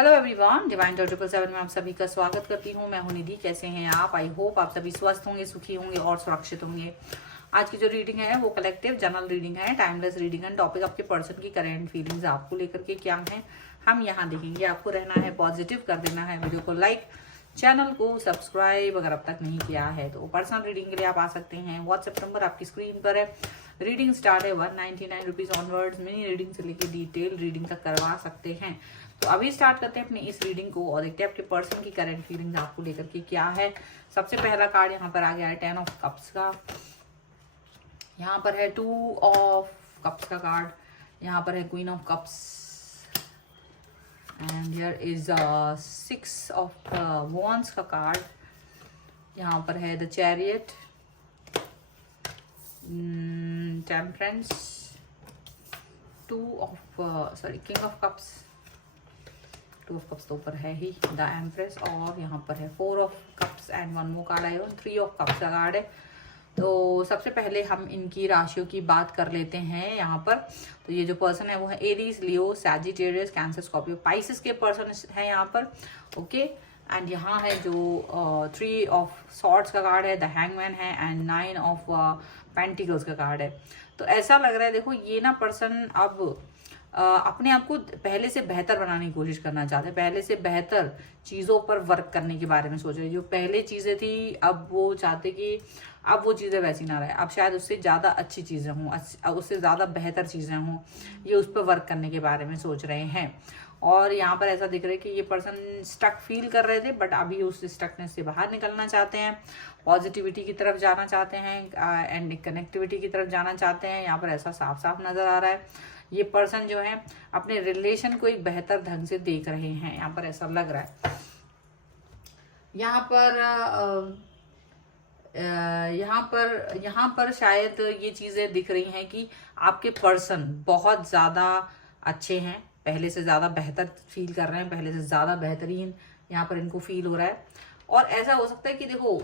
Hello everyone, divine 777 में आप सभी का स्वागत करती हूँ। मैं हूँ निधि। कैसे हैं आप? आई होप आप सभी स्वस्थ होंगे, सुखी होंगे और सुरक्षित होंगे। आज की जो रीडिंग है वो कलेक्टिव जनरल रीडिंग है, टाइमलेस रीडिंग है। टॉपिक आपके पर्सन की करंट फीलिंग्स आपको लेकर के क्या है हम यहाँ देखेंगे। आपको रहना है पॉजिटिव, कर देना है वीडियो को लाइक, चैनल को सब्सक्राइब अगर अब तक नहीं किया है तो। पर्सनल रीडिंग के लिए आप आ सकते हैं। व्हाट्सएप नंबर आपकी स्क्रीन पर है। रीडिंग स्टार्ट है 199 रुपीज ऑनवर्ड्स। मिनी रीडिंग से लेकर डिटेल रीडिंग तक करवा सकते हैं। तो अभी स्टार्ट करते हैं अपनी इस रीडिंग को और देखते हैं आपके पर्सन की करंट फीलिंग्स आपको लेकर के क्या है। सबसे पहला कार्ड यहाँ पर आ गया है 10 ऑफ कप्स का। यहाँ पर है 2 ऑफ कप्स का कार्ड। यहाँ पर है queen of cups and here is 6 of wands का कार्ड। यहाँ पर है the chariot, temperance, king of cups, 2 of cups तो ऊपर है ही, द एम्प्रेस, और यहाँ पर है 4 of cups and 1 more card आया, 3 ऑफ कप्स का कार्ड है। तो सबसे पहले हम इनकी राशियों की बात कर लेते हैं यहाँ पर। तो ये जो पर्सन है वो है एरीज, लियो, सैजिटेरियस, कैंसर, स्कॉर्पियो, पाइसिस के पर्सन है यहाँ पर। ओके, एंड यहाँ है जो 3 ऑफ सॉर्ड्स का कार्ड है, द हैंगमैन है, एंड 9 ऑफ पेंटिकल्स का कार्ड है। तो ऐसा लग रहा है, देखो ये ना पर्सन अब अपने आप को पहले से बेहतर बनाने की कोशिश करना चाहते हैं, पहले से बेहतर चीज़ों पर वर्क करने के बारे में सोच रहे हैं। जो पहले चीज़ें थी अब वो चाहते कि अब वो चीज़ें वैसी ना रहे, अब शायद उससे ज़्यादा अच्छी चीज़ें हों, उससे ज़्यादा बेहतर चीज़ें हों। ये उस पर वर्क करने के बारे में सोच रहे हैं। और यहाँ पर ऐसा दिख रहा है कि ये पर्सन स्टक फील कर रहे थे, बट अभी उस स्टकनेस से बाहर निकलना चाहते हैं, पॉजिटिविटी की तरफ जाना चाहते हैं एंड कनेक्टिविटी की तरफ जाना चाहते हैं। यहाँ पर ऐसा साफ साफ नज़र आ रहा है। ये पर्सन जो है अपने रिलेशन को एक बेहतर ढंग से देख रहे हैं, यहाँ पर ऐसा लग रहा है। यहाँ पर शायद ये चीज़ें दिख रही हैं कि आपके पर्सन बहुत ज़्यादा अच्छे हैं, पहले से ज़्यादा बेहतर फील कर रहे हैं, पहले से ज़्यादा बेहतरीन यहाँ पर इनको फील हो रहा है। और ऐसा हो सकता है कि देखो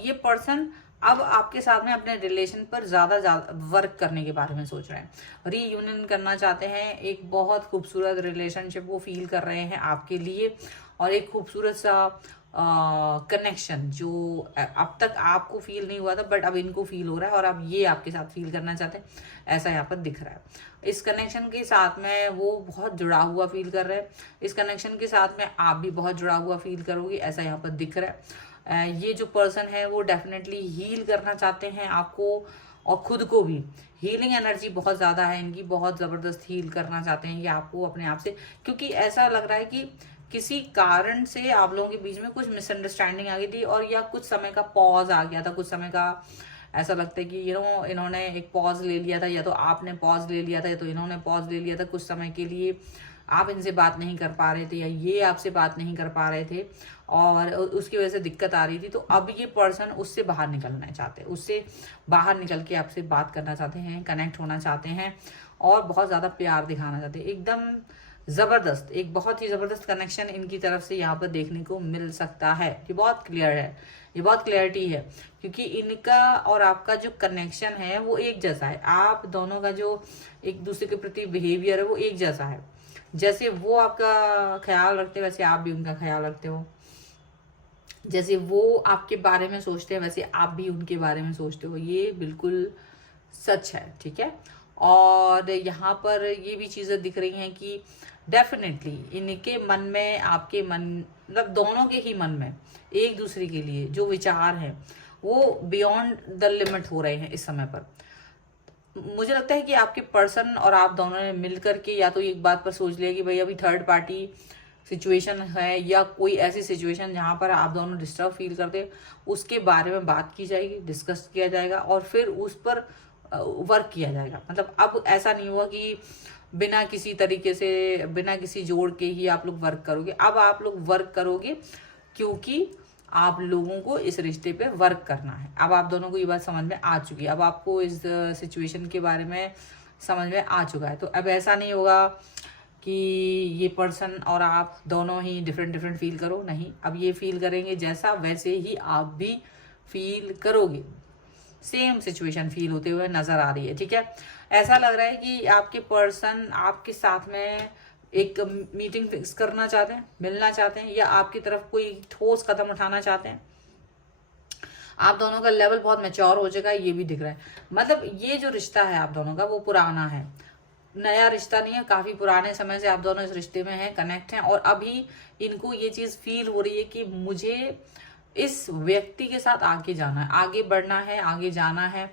ये पर्सन अब आपके साथ में अपने रिलेशन पर ज़्यादा वर्क करने के बारे में सोच रहे हैं, रीयूनियन करना चाहते हैं। एक बहुत खूबसूरत रिलेशनशिप वो फील कर रहे हैं आपके लिए, और एक खूबसूरत सा कनेक्शन जो अब तक आपको फील नहीं हुआ था बट अब इनको फील हो रहा है, और अब ये आपके साथ फील करना चाहते हैं, ऐसा यहाँ पर दिख रहा है। इस कनेक्शन के साथ में वो बहुत जुड़ा हुआ फील कर रहे हैं, इस कनेक्शन के साथ में आप भी बहुत जुड़ा हुआ फील करोगे, ऐसा यहाँ पर दिख रहा है। ये जो पर्सन है वो डेफिनेटली हील करना चाहते हैं आपको और खुद को भी। हीलिंग एनर्जी बहुत ज़्यादा है इनकी, बहुत ज़बरदस्त हील करना चाहते हैं ये आपको अपने आप से, क्योंकि ऐसा लग रहा है कि किसी कारण से आप लोगों के बीच में कुछ मिसअंडरस्टैंडिंग आ गई थी, और या कुछ समय का पॉज आ गया था, कुछ समय का ऐसा लगता है कि इन्होंने एक पॉज ले लिया था, या तो आपने पॉज ले लिया था, या तो इन्होंने पॉज ले लिया था। कुछ समय के लिए आप इनसे बात नहीं कर पा रहे थे, या ये आपसे बात नहीं कर पा रहे थे, और उसकी वजह से दिक्कत आ रही थी। तो अब ये पर्सन उससे बाहर निकलना चाहते हैं, उससे बाहर निकल के आपसे बात करना चाहते हैं, कनेक्ट होना चाहते हैं, और बहुत ज़्यादा प्यार दिखाना चाहते हैं। एकदम ज़बरदस्त, एक बहुत ही ज़बरदस्त कनेक्शन इनकी तरफ से यहाँ पर देखने को मिल सकता है। ये बहुत क्लियर है, ये बहुत क्लियरिटी है, क्योंकि इनका और आपका जो कनेक्शन है वो एक जैसा है। आप दोनों का जो एक दूसरे के प्रति बिहेवियर है वो एक जैसा है। जैसे वो आपका ख्याल रखते हैं वैसे आप भी उनका ख्याल रखते हो, जैसे वो आपके बारे में सोचते हैं वैसे आप भी उनके बारे में सोचते हो। ये बिल्कुल सच है, ठीक है। और यहाँ पर ये भी चीज़ें दिख रही हैं कि डेफिनेटली इनके मन में, आपके मन, मतलब दोनों के ही मन में एक दूसरे के लिए जो विचार हैं वो बियॉन्ड द लिमिट हो रहे हैं इस समय पर। मुझे लगता है कि आपके पर्सन और आप दोनों ने मिल करके या तो एक बात पर सोच लिया कि भाई अभी थर्ड पार्टी सिचुएशन है, या कोई ऐसी सिचुएशन जहाँ पर आप दोनों डिस्टर्ब फील करते, उसके बारे में बात की जाएगी, डिस्कस किया जाएगा, और फिर उस पर वर्क किया जाएगा। मतलब अब ऐसा नहीं हुआ कि बिना किसी तरीके से, बिना किसी जोड़ के ही आप लोग वर्क करोगे। अब आप लोग वर्क करोगे क्योंकि आप लोगों को इस रिश्ते पे वर्क करना है। अब आप दोनों को ये बात समझ में आ चुकी है, अब आपको इस सिचुएशन के बारे में समझ में आ चुका है। तो अब ऐसा नहीं होगा कि ये पर्सन और आप दोनों ही डिफरेंट फील करो, नहीं, अब ये फील करेंगे जैसा वैसे ही आप भी फील करोगे। सेम सिचुएशन फील होते हुए नजर आ रही है, ठीक है। ऐसा लग रहा है कि आपके पर्सन आपके साथ में एक मीटिंग फिक्स करना चाहते हैं, मिलना चाहते हैं, या आपकी तरफ कोई ठोस कदम उठाना चाहते हैं। आप दोनों का लेवल बहुत मैच्योर हो जाएगा, ये भी दिख रहा है। मतलब ये जो रिश्ता है आप दोनों का वो पुराना है, नया रिश्ता नहीं है, काफी पुराने समय से आप दोनों इस रिश्ते में हैं, कनेक्ट हैं, और अभी इनको ये चीज फील हो रही है कि मुझे इस व्यक्ति के साथ आगे जाना है, आगे बढ़ना है, आगे जाना है।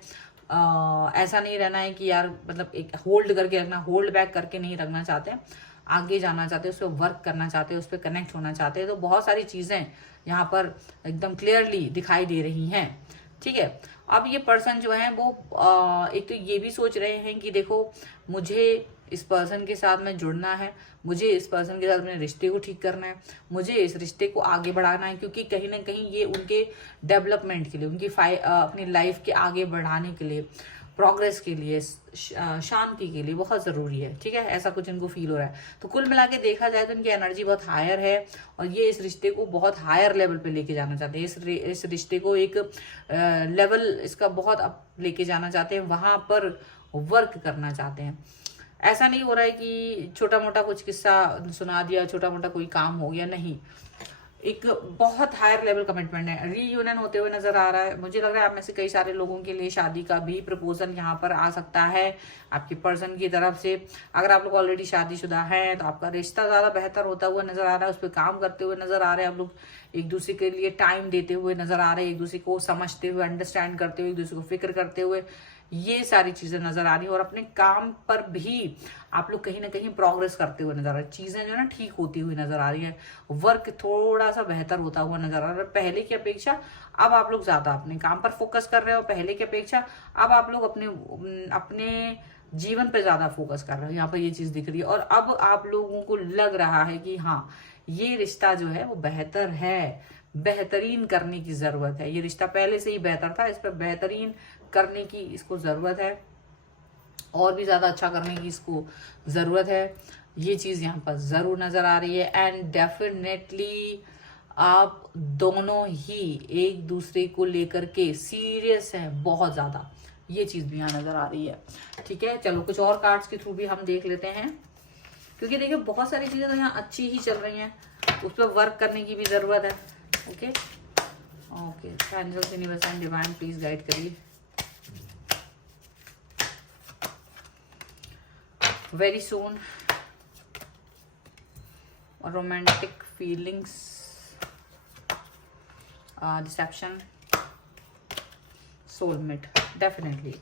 ऐसा नहीं रहना है कि यार मतलब एक होल्ड करके रखना, होल्ड बैक करके नहीं रखना चाहते, आगे जाना चाहते, उस पर वर्क करना चाहते, उस पर कनेक्ट होना चाहते। तो बहुत सारी चीजें यहाँ पर एकदम क्लियरली दिखाई दे रही हैं, ठीक है। अब ये पर्सन जो है वो एक तो ये भी सोच रहे हैं कि देखो मुझे इस पर्सन के साथ में जुड़ना है, मुझे इस पर्सन के साथ अपने रिश्ते को ठीक करना है, मुझे इस रिश्ते को आगे बढ़ाना है, क्योंकि कहीं ना कहीं ये उनके डेवलपमेंट के लिए, उनकी अपनी लाइफ के आगे बढ़ाने के लिए, प्रोग्रेस के लिए, शांति के लिए बहुत जरूरी है, ठीक है। ऐसा कुछ इनको फील हो रहा है। तो कुल मिला के देखा जाए तो इनकी एनर्जी बहुत हायर है, और ये इस रिश्ते को बहुत हायर लेवल पे लेके जाना चाहते हैं। इस रिश्ते को एक लेवल इसका बहुत अप लेके जाना चाहते हैं, वहां पर वर्क करना चाहते हैं। ऐसा नहीं हो रहा है कि छोटा मोटा कुछ किस्सा सुना दिया, छोटा मोटा कोई काम हो गया, नहीं, एक बहुत हायर लेवल कमिटमेंट है। रीयूनियन होते हुए नजर आ रहा है। मुझे लग रहा है आप में से कई सारे लोगों के लिए शादी का भी प्रपोजल यहाँ पर आ सकता है आपके पर्सन की तरफ से। अगर आप लोग ऑलरेडी शादीशुदा हैं तो आपका रिश्ता ज्यादा बेहतर होता हुआ नजर आ रहा है, उस पर काम करते हुए नजर आ रहे हैं आप लोग, एक दूसरे के लिए टाइम देते हुए नजर आ रहे हैं, एक दूसरे को समझते हुए, अंडरस्टैंड करते हुए, एक दूसरे को फिक्र करते हुए, ये सारी चीजें नजर आ रही है। और अपने काम पर भी आप लोग कहीं ना कहीं प्रोग्रेस करते हुए नजर आ रहे हैं, चीजें जो है ना ठीक होती हुई नजर आ रही है, वर्क थोड़ा सा बेहतर होता हुआ नजर आ रहा है। पहले की अपेक्षा अब आप लोग ज्यादा अपने काम पर फोकस कर रहे हो, पहले की अपेक्षा अब आप लोग अपने जीवन पे ज्यादा फोकस कर रहे हो, यहाँ पर ये चीज दिख रही है। और अब आप लोगों को लग रहा है कि हाँ ये रिश्ता जो है वो बेहतर है, बेहतरीन करने की जरूरत है। ये रिश्ता पहले से ही बेहतर था, इस पर बेहतरीन करने की इसको जरूरत है, और भी ज्यादा अच्छा करने की इसको जरूरत है। ये चीज यहाँ पर जरूर नजर आ रही है। एंड डेफिनेटली आप दोनों ही एक दूसरे को लेकर के सीरियस हैं बहुत ज्यादा, ये चीज भी यहाँ नजर आ रही है, ठीक है। चलो कुछ और कार्ड्स के थ्रू भी हम देख लेते हैं, क्योंकि देखिए बहुत सारी चीजें तो यहाँ अच्छी ही चल रही हैं, उस पर वर्क करने की भी जरूरत है। Okay okay, angels, universe and divine please guide करिए। Very soon romantic feelings, deception, soulmate, definitely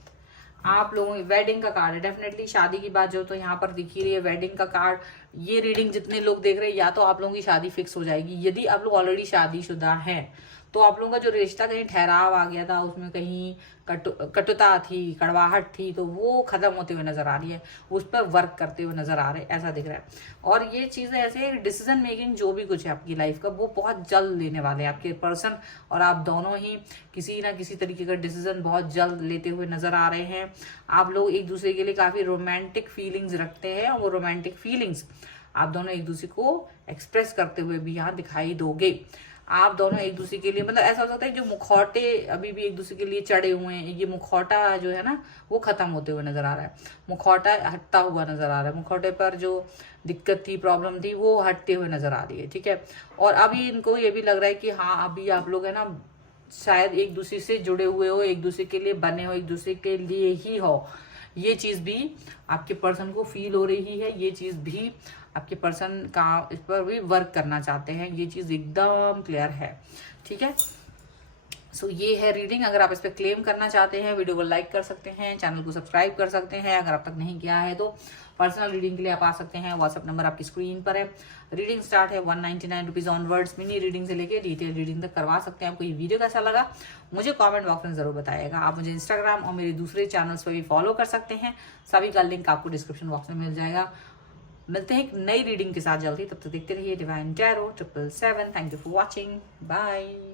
आप लोगों की वेडिंग का कार्ड है। डेफिनेटली शादी की बात जो तो यहाँ पर दिख ही रही है, वेडिंग का कार्ड। ये रीडिंग जितने लोग देख रहे हैं या तो आप लोगों की शादी फिक्स हो जाएगी, यदि आप लोग ऑलरेडी शादीशुदा हैं तो आप लोगों का जो रिश्ता कहीं ठहराव आ गया था, उसमें कहीं कटुता थी, कड़वाहट थी, तो वो खत्म होते हुए नजर आ रही है, उस पर वर्क करते हुए नजर आ रहे हैं, ऐसा दिख रहा है। और ये चीजें ऐसे डिसीजन मेकिंग जो भी कुछ है आपकी लाइफ का वो बहुत जल्द लेने वाले हैं आपके पर्सन, और आप दोनों ही किसी ना किसी तरीके का डिसीजन बहुत जल्द लेते हुए नजर आ रहे हैं। आप लोग एक दूसरे के लिए काफी रोमांटिक फीलिंग्स रखते हैं, और वो रोमांटिक फीलिंग्स आप दोनों एक दूसरे को एक्सप्रेस करते हुए भी यहाँ दिखाई दोगे। आप दोनों एक दूसरे के लिए, मतलब ऐसा हो सकता है जो मुखौटे अभी भी एक दूसरे के लिए चढ़े हुए हैं, ये मुखौटा जो है ना वो खत्म होते हुए नजर आ रहा है, मुखौटा हटता हुआ नजर आ रहा है, मुखौटे पर जो दिक्कत थी, प्रॉब्लम थी, वो हटते हुए नजर आ रही है, ठीक है। और अभी इनको ये भी लग रहा है कि हाँ अभी आप लोग है ना शायद एक दूसरे से जुड़े हुए हो, एक दूसरे के लिए बने हो, एक दूसरे के लिए ही हो, ये चीज भी आपके पर्सन को फील हो रही है। ये चीज भी आपके पर्सन का इस पर भी वर्क करना चाहते हैं, ये चीज एकदम क्लियर है, ठीक है। सो ये है रीडिंग। अगर आप इस पर क्लेम करना चाहते हैं वीडियो को लाइक कर सकते हैं, चैनल को सब्सक्राइब कर सकते हैं। अगर आप तक नहीं किया है तो पर्सनल रीडिंग के लिए आप आ सकते हैं, व्हाट्सएप नंबर आपकी स्क्रीन पर है। रीडिंग स्टार्ट है 199 रुपीज ऑनवर्ड्स। मिनी रीडिंग से लेके डिटेल रीडिंग तक करवा सकते हैं। आपको ये वीडियो कैसा लगा मुझे कमेंट बॉक्स में जरूर बताइएगा। आप मुझे इंस्टाग्राम और मेरे दूसरे चैनल्स पर भी फॉलो कर सकते हैं, सभी का लिंक आपको डिस्क्रिप्शन बॉक्स में मिल जाएगा। मिलते हैं एक नई रीडिंग के साथ जल्दी, तब तक देखते रहिए divine tarot 777। Thank you for watching, bye.